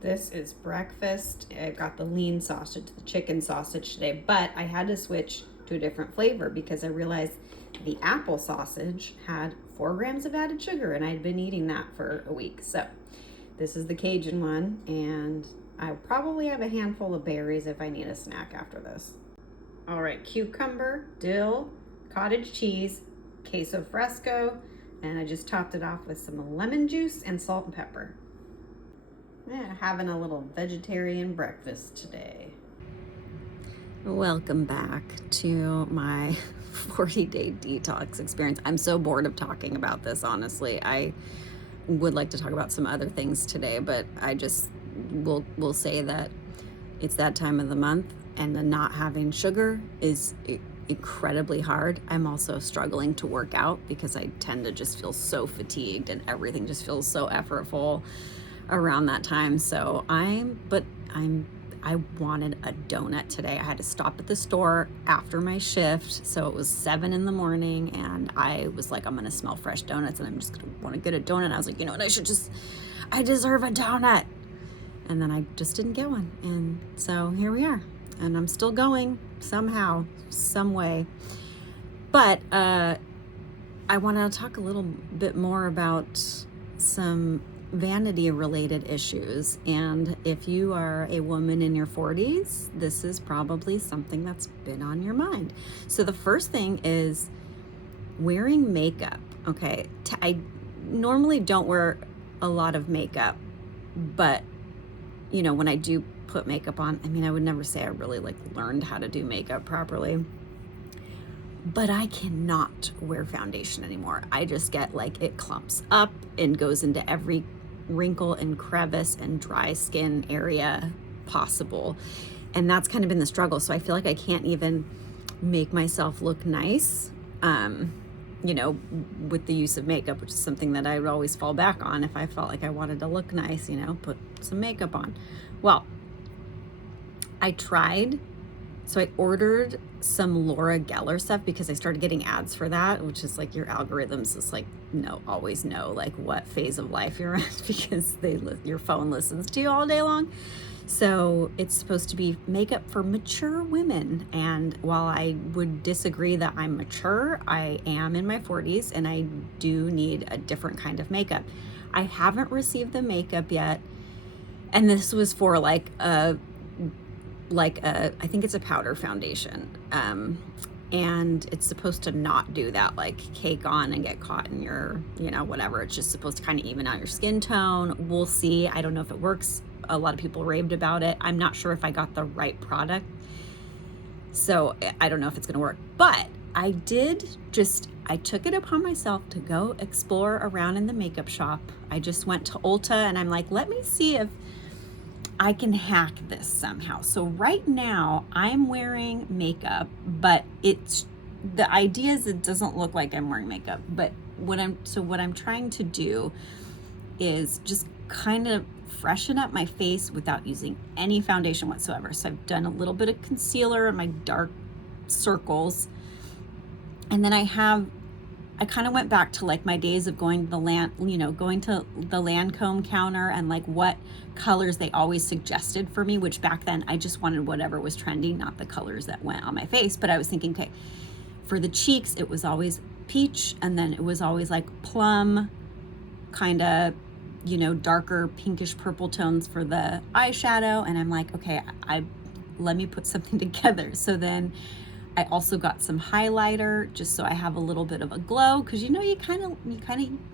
This is breakfast. I got the lean sausage, the chicken sausage today, but I had to switch to a different flavor because I realized the apple sausage had 4 grams of added sugar and I'd been eating that for a week. So this is the Cajun one, and I probably have a handful of berries if I need a snack after this. All right, cucumber, dill, cottage cheese, queso fresco, and I just topped it off with some lemon juice and salt and pepper. Yeah, having a little vegetarian breakfast today. Welcome back to my 40-day detox experience. I'm so bored of talking about this, honestly. I would like to talk about some other things today, but I just will say that it's that time of the month, and the not having sugar is incredibly hard. I'm also struggling to work out because I tend to just feel so fatigued and everything just feels so effortful around that time. So I wanted a donut today. I had to stop at the store after my shift. So it was 7 in the morning and I was like, I'm going to smell fresh donuts and I'm just going to want to get a donut. And I was like, you know what? I deserve a donut. And then I just didn't get one. And so here we are. And I'm still going somehow, some way. But I want to talk a little bit more about some vanity related issues. And if you are a woman in your 40s, this is probably something that's been on your mind. So the first thing is wearing makeup. Okay. I normally don't wear a lot of makeup, but you know, when I do put makeup on, I mean, I would never say I really learned how to do makeup properly, but I cannot wear foundation anymore. I just get it clumps up and goes into every wrinkle and crevice and dry skin area possible. And that's kind of been the struggle. So I feel like I can't even make myself look nice, you know, with the use of makeup, which is something that I would always fall back on if I felt like I wanted to look nice, you know, put some makeup on. Well, I tried. So I ordered some Laura Geller stuff because I started getting ads for that, which is your algorithms just always know what phase of life you're in because your phone listens to you all day long. So it's supposed to be makeup for mature women. And while I would disagree that I'm mature, I am in my 40s and I do need a different kind of makeup. I haven't received the makeup yet. And this was for I think it's a powder foundation. And it's supposed to not do that cake on and get caught in your, whatever. It's just supposed to kind of even out your skin tone. We'll see. I don't know if it works. A lot of people raved about it. I'm not sure if I got the right product. So I don't know if it's going to work, but I took it upon myself to go explore around in the makeup shop. I just went to Ulta and I'm like, let me see if I can hack this somehow. So right now I'm wearing makeup, but the idea is it doesn't look like I'm wearing makeup, but what I'm trying to do is just kind of freshen up my face without using any foundation whatsoever. So I've done a little bit of concealer in my dark circles. And then I kind of went back to my days of going to the Lancome counter and what colors they always suggested for me, which back then I just wanted whatever was trendy, not the colors that went on my face. But I was thinking, okay, for the cheeks, it was always peach, and then it was always plum, kind of, darker pinkish purple tones for the eyeshadow. And I'm like, okay, let me put something together. So then I also got some highlighter just so I have a little bit of a glow, because you kind of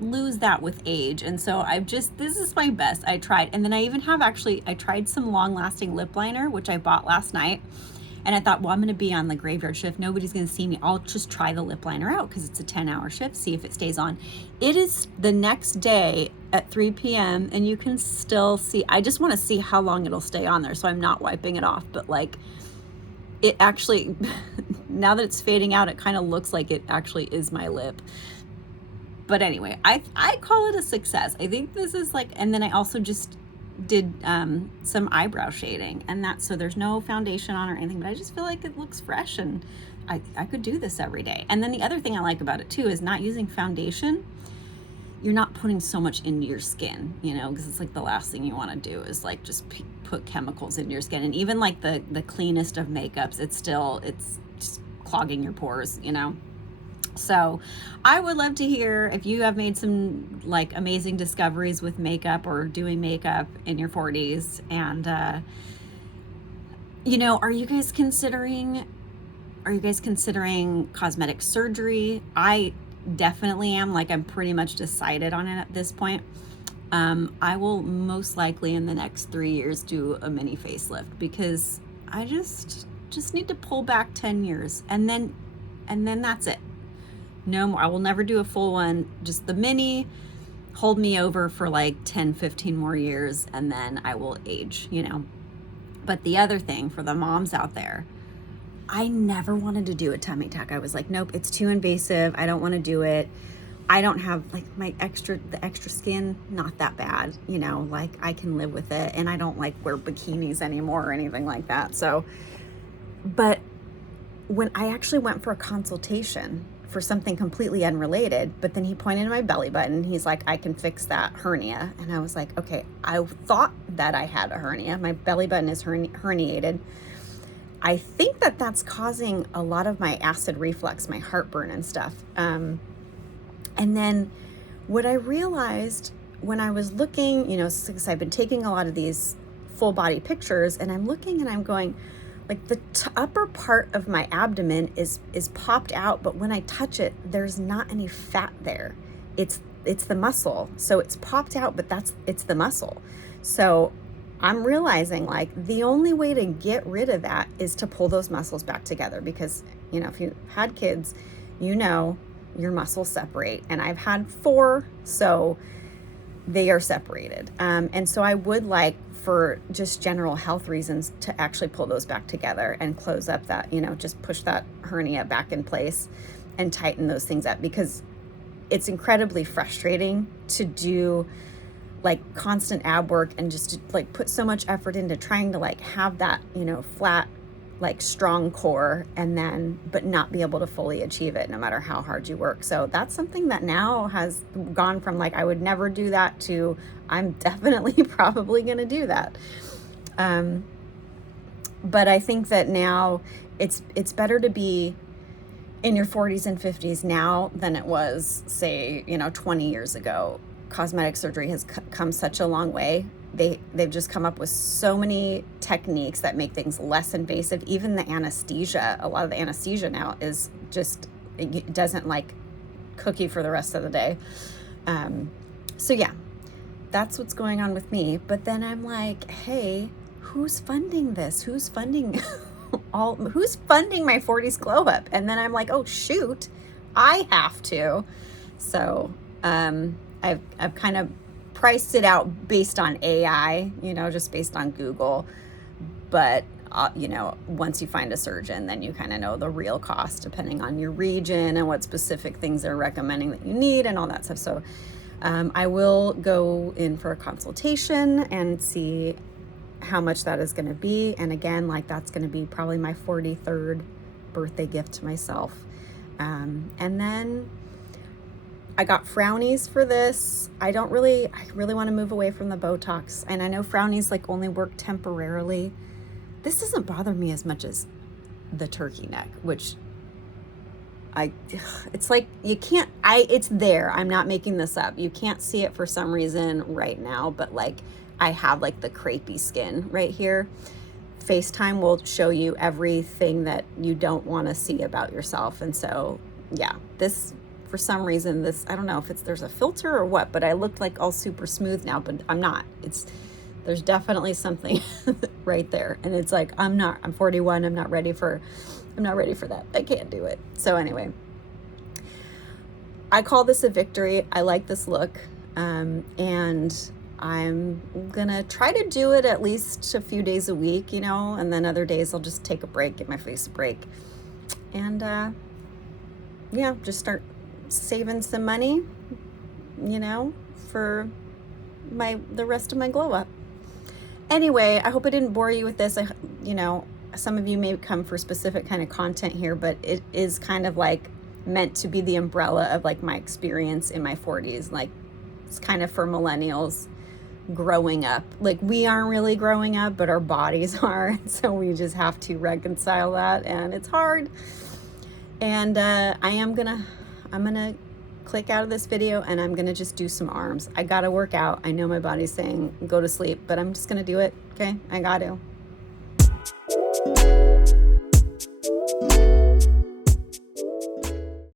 lose that with age. And so this is my best. I tried, and then I tried some long lasting lip liner, which I bought last night. And I thought, well, I'm going to be on the graveyard shift. Nobody's going to see me. I'll just try the lip liner out because it's a 10-hour shift, see if it stays on. It is the next day at 3 p.m. and you can still see. I just want to see how long it'll stay on there, so I'm not wiping it off. But it actually, now that it's fading out, it kind of looks like it actually is my lip. But anyway, I call it a success. I think this is and then I also just did some eyebrow shading, and so there's no foundation on or anything, but I just feel like it looks fresh, and I could do this every day. And then the other thing I like about it too is not using foundation you're not putting so much into your skin, you know, because it's like the last thing you want to do is like just put chemicals into your skin. And even like the cleanest of makeups, it's just clogging your pores, you know. So I would love to hear if you have made some like amazing discoveries with makeup or doing makeup in your 40s. And, you know, are you guys considering cosmetic surgery? I definitely am. Like, I'm pretty much decided on it at this point. I will most likely in the next 3 years do a mini facelift, because I just need to pull back 10 years and then that's it. No more. I will never do a full one. Just the mini, hold me over for like 10, 15 more years, and then I will age, you know. But the other thing for the moms out there, I never wanted to do a tummy tuck. I was like, nope, it's too invasive. I don't want to do it. I don't have like the extra skin, not that bad, you know, like I can live with it. And I don't like wear bikinis anymore or anything like that. So, but when I actually went for a consultation for something completely unrelated, but then he pointed to my belly button. He's like, I can fix that hernia. And I was like, okay, I thought that I had a hernia. My belly button is herniated. I think that that's causing a lot of my acid reflux, my heartburn and stuff. And then what I realized when I was looking, you know, since I've been taking a lot of these full body pictures, and I'm looking and I'm going, like the upper part of my abdomen is popped out, but when I touch it, there's not any fat there. It's the muscle. So it's popped out, but it's the muscle. So I'm realizing like the only way to get rid of that is to pull those muscles back together, because, you know, if you had kids, you know, your muscles separate, and I've had 4, so they are separated. And so I would like, for just general health reasons, to actually pull those back together and close up that, you know, just push that hernia back in place and tighten those things up, because it's incredibly frustrating to do like constant ab work and just to, like, put so much effort into trying to like have that, you know, flat, like strong core, and then but not be able to fully achieve it no matter how hard you work. So that's something that now has gone from like I would never do that to I'm definitely probably going to do that. But I think that now it's better to be in your 40s and 50s now than it was, say, you know, 20 years ago. Cosmetic surgery has come such a long way. They've just come up with so many techniques that make things less invasive. Even the anesthesia, a lot of the anesthesia now is just, it doesn't like cook you for the rest of the day. So yeah, that's what's going on with me. But then I'm like, hey, who's funding this? Who's funding who's funding my 40s glow up? And then I'm like, oh shoot, I have to. So I've kind of priced it out based on AI, you know, just based on Google. But, you know, once you find a surgeon, then you kind of know the real cost depending on your region and what specific things they're recommending that you need and all that stuff. So I will go in for a consultation and see how much that is going to be. And again, like that's going to be probably my 43rd birthday gift to myself. And then I got frownies for this. I really want to move away from the Botox. And I know frownies like only work temporarily. This doesn't bother me as much as the turkey neck, which it's like you can't, it's there. I'm not making this up. You can't see it for some reason right now, but like I have like the crepey skin right here. FaceTime will show you everything that you don't want to see about yourself. And so, yeah, this, for some reason, this, I don't know if there's a filter or what, but I look like all super smooth now, but I'm not. There's definitely something right there. And it's like, I'm 41. I'm not ready for that. I can't do it. So anyway, I call this a victory. I like this look. And I'm gonna try to do it at least a few days a week, you know, and then other days I'll just take a break, get my face a break. And, yeah, just start saving some money, you know, for the rest of my glow up. Anyway, I hope I didn't bore you with this. You know, some of you may come for specific kind of content here, but it is kind of like meant to be the umbrella of like my experience in my 40s. Like It's kind of for millennials growing up. Like, we aren't really growing up, but our bodies are. So we just have to reconcile that, and it's hard. And I'm gonna click out of this video, and I'm gonna just do some arms. I gotta work out. I know my body's saying go to sleep, but I'm just gonna do it. Okay, I got to.